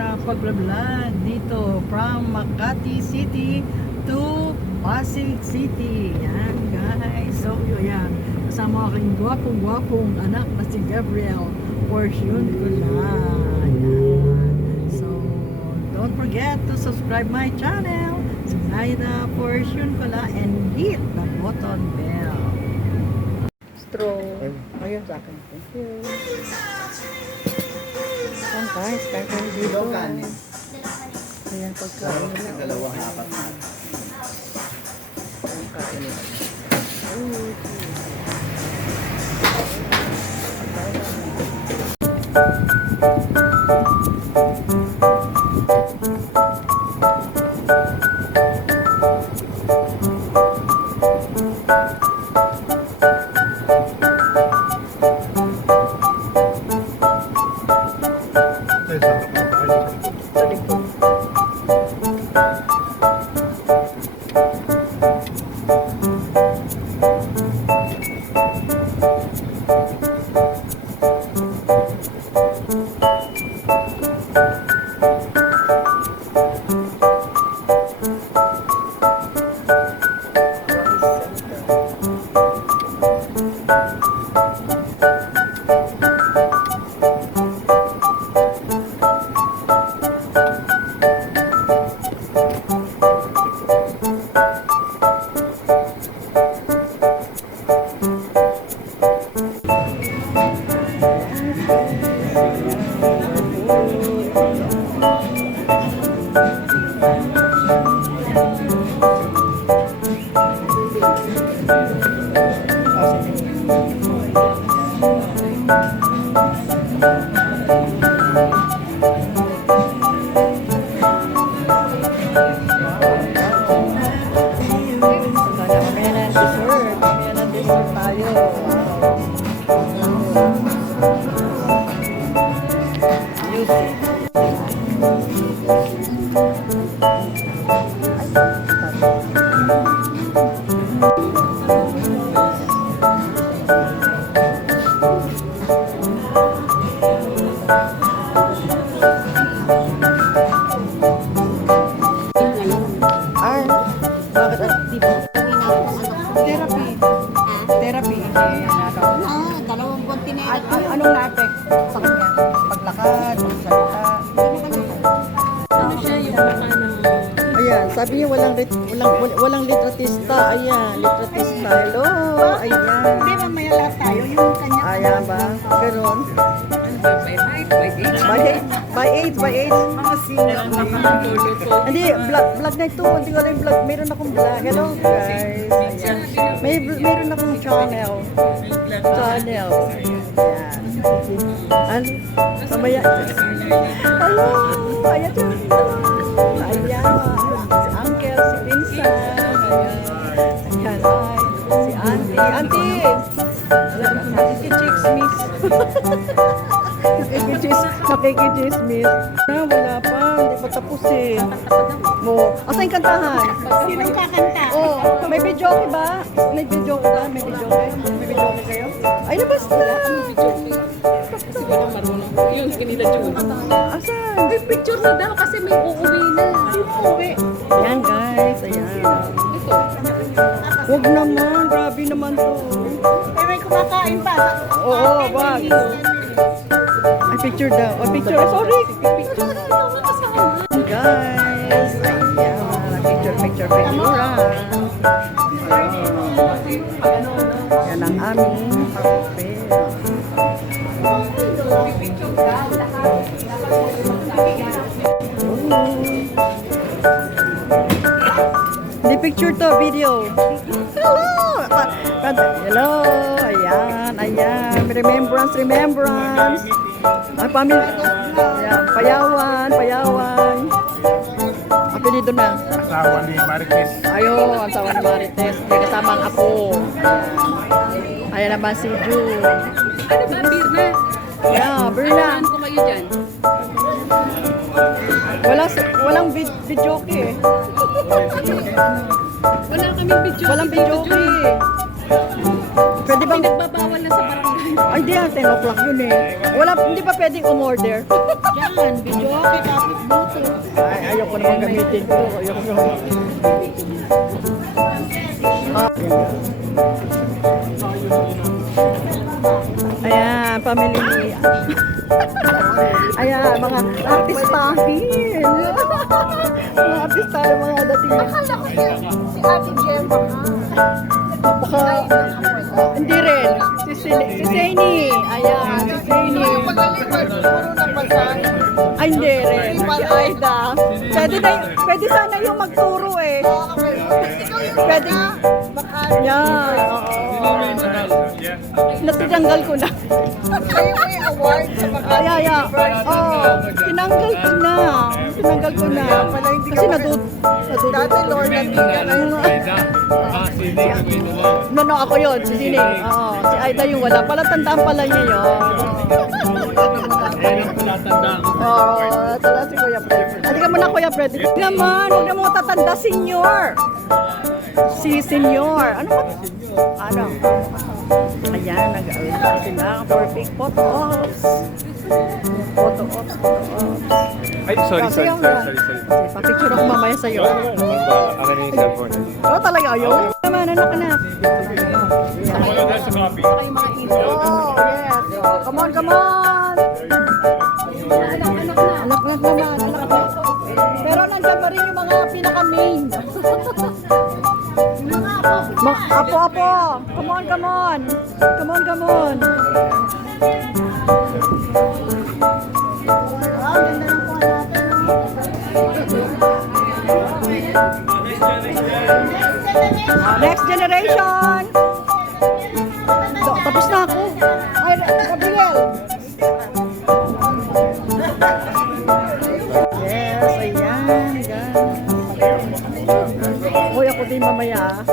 pag-vlog dito from Makati City to Pasig City. Yan guys. So yan. Kasama aking gwapong anak na si Gabriel Portion ko lang. Yan. So don't forget to subscribe my channel. Zaida Portion ko lang and hit the button bell. Straw. Ayun sa akin. Thank you. Ayan guys, kahit hindi dito. Ayan, pagkain nila. Dalawang apat na. Ayan, kain nila. Dalawang konti na yun. Anong na-affect sa kanya? Paglakad, pagsalita? Ano siya yung mga Ayan, sabi niya walang litratista. Ayan, litratista. Hello, ayan. Hindi, mamaya lahat tayo. Yung kanya. Ayan ba? Ganon. By age. Mga singer na Hindi, vlog na ito. Hindi ko alam yung vlog. Meron akong vlog. Hello guys. Ayan. Meron akong channel. Ayan. Mamaya. Hello. Ayan siya. Ayan. Si Uncle, si Vincent. Ayan. Si Auntie. Auntie. Nakikichismis. Nakikichismis. Wala pa. Hindi pa tapos eh. Asa yung kantahan? Sino kakanta? Oh, may video ba? May video ba? May video kayo? Ay, labas na! Kasi wala marunong. Yung kanila June. Asan? May picture na daw kasi may uuwi na. Uuwi. Ayan guys, ayan. Ito. Huwag naman, grabe naman to. Eh, may kumakain pa. Oo, wag. Ay, picture daw. Oh, picture. Sorry. Picture na daw kasama. Guys, ayan. Picture. Yan ang aming papel. Hindi picture to, video. Hello! Hello! Ayan. Remembrance. Ay, pamilya. Ayan, payawan. Apelido na. Asawa ni Marites. Ayo, ang tawa ni Marites. May kasama ang apo. Ayan naman si June. Ano ba? Beer na. Yeah, Berna. Saan ko kayo dyan? Walang videoke eh. Wala kaming video. Walang videoke. Pwede bang... Nagbabawal na sa barangay. Ay, di yan. 10 o'clock yun eh. Hindi pa pwedeng umorder. Diyan, video. Tapos naman gamitin ko. Ayoko naman. Ayan, family ni... Ayan, mga artistahin. Mga artistahin, mga dating. Akala ko si Ate Gemma. Baka, hindi rin. Si Zany. Ayan, si Zany. Magaling puro ng basahin. Ay, hindi rin. Si Aida. Pwede sana yung magturo eh. Pwede. Yan, oo. Natanggal ko na. Kayo may award sa Makati Ay. University. Oh, tinanggal ko na. Tinanggal ko na. Kasi nadud. Dati Lorna Tika na yun. No, ako yun. Si Zine. Oo. Si Aida yung wala. Pala tandaan pala niya yun. Oo. Tala si Kuya Fred. Hindi ka muna Kuya Fred. Naman, huwag na mo tatanda, senior. Si senior. Ano ba? Ano? Ayan, nag-awin na sila for big photo ops. Photo ops. Ay, sorry. Papicture ako mamaya sa'yo. Akin yung cellphone. Oo, talaga. Ayaw. Naman, anak. Sa copy. Oh, yes. Come on. Anak naman. Pero nandiyan pa rin yung mga pinaka-main. Apo. Come on. Next generation. Tapos na ako. Ay, Gabriel. Yes, ayan. Uy, ako din mamaya.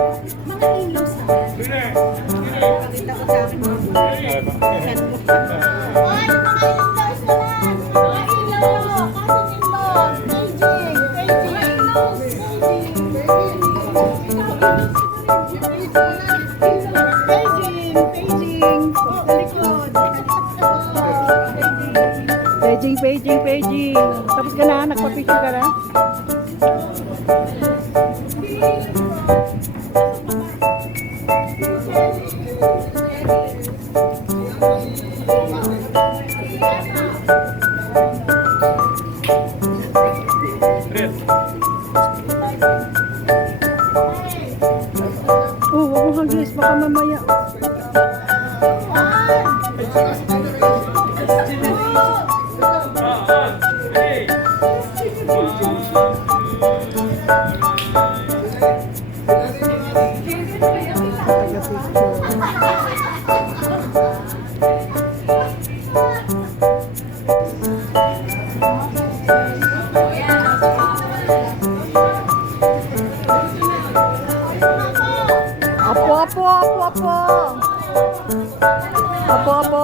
Paging. Tapos ka na, nagpa-picture ka na. Huwag mo hagis, baka mamaya. Apo.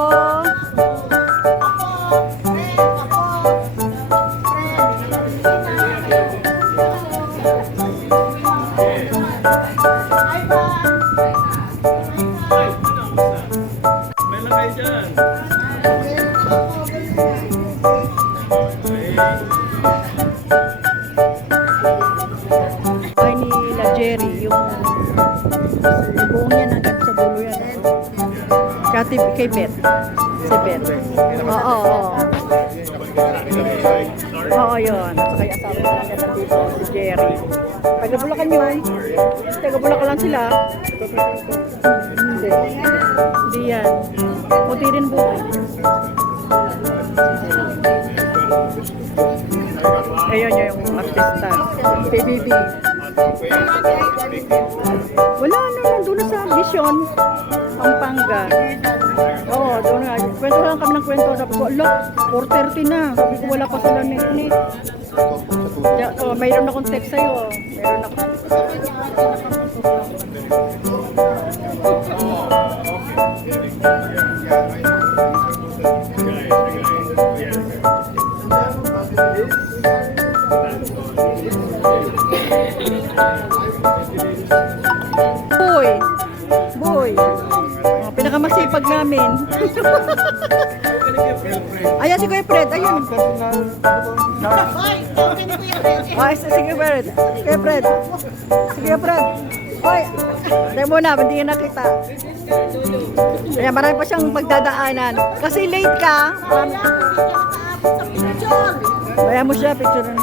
Ay nila Jerry, yung buong yan hanggang sa dulo yan. Kati kay Beth. Si Beth. Oo. Oo, yun. At saka yung asawa ko lang yan dito, si Jerry. Taga-Bulacan yun. Taga-Bulacan lang sila. Hindi yan. Puti rin buhay. Ayun yung artista. PBB. Wala na, nandun na sa Vision. Pampanga. Oo, doon na. Kwento lang kami ng kwento. Sabi ko, look, 4:30 na. Sabi ko, wala pa sila net. Mayroon akong text sa'yo. Mayroon ako. Boy. Pinakamasipag namin. Ayan si Kuya Fred, ayun. Hoy, okay ni Kuya Fred. Ay, sige Fred. Kuya Fred. Sige Fred. Hoy, tayo muna, hindi ka nakita. Kaya marami pa siyang pagdadaanan. Kasi late ka. Sa picture. Kaya mo siya, picture na.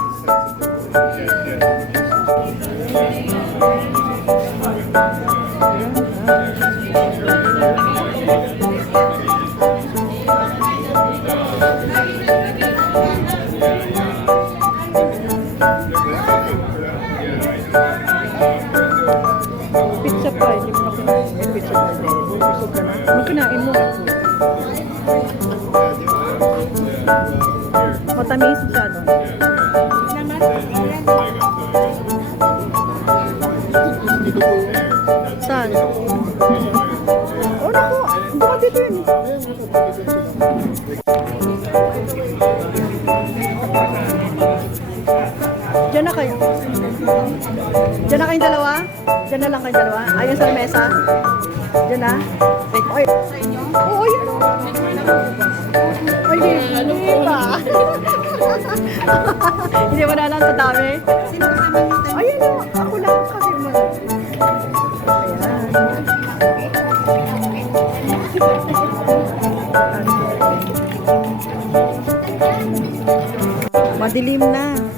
Pizza pa, hindi mo na kinain. Pizza pa. Busog ka na. Ano kinain mo? Matamis masyado. Saan? Oh, naku. Buka dito yun. Diyan na kayo. Diyan na kayong dalawa? Diyan na lang kayong dalawa? Ayun sa mesa? Diyan na? Ay. Oo, yun o. Ay, hindi pa. Hindi mo na alam sa dami. Sino kasama niyo tayo? Ayun o. Ako lang kasi mo. Ayan. Madilim na.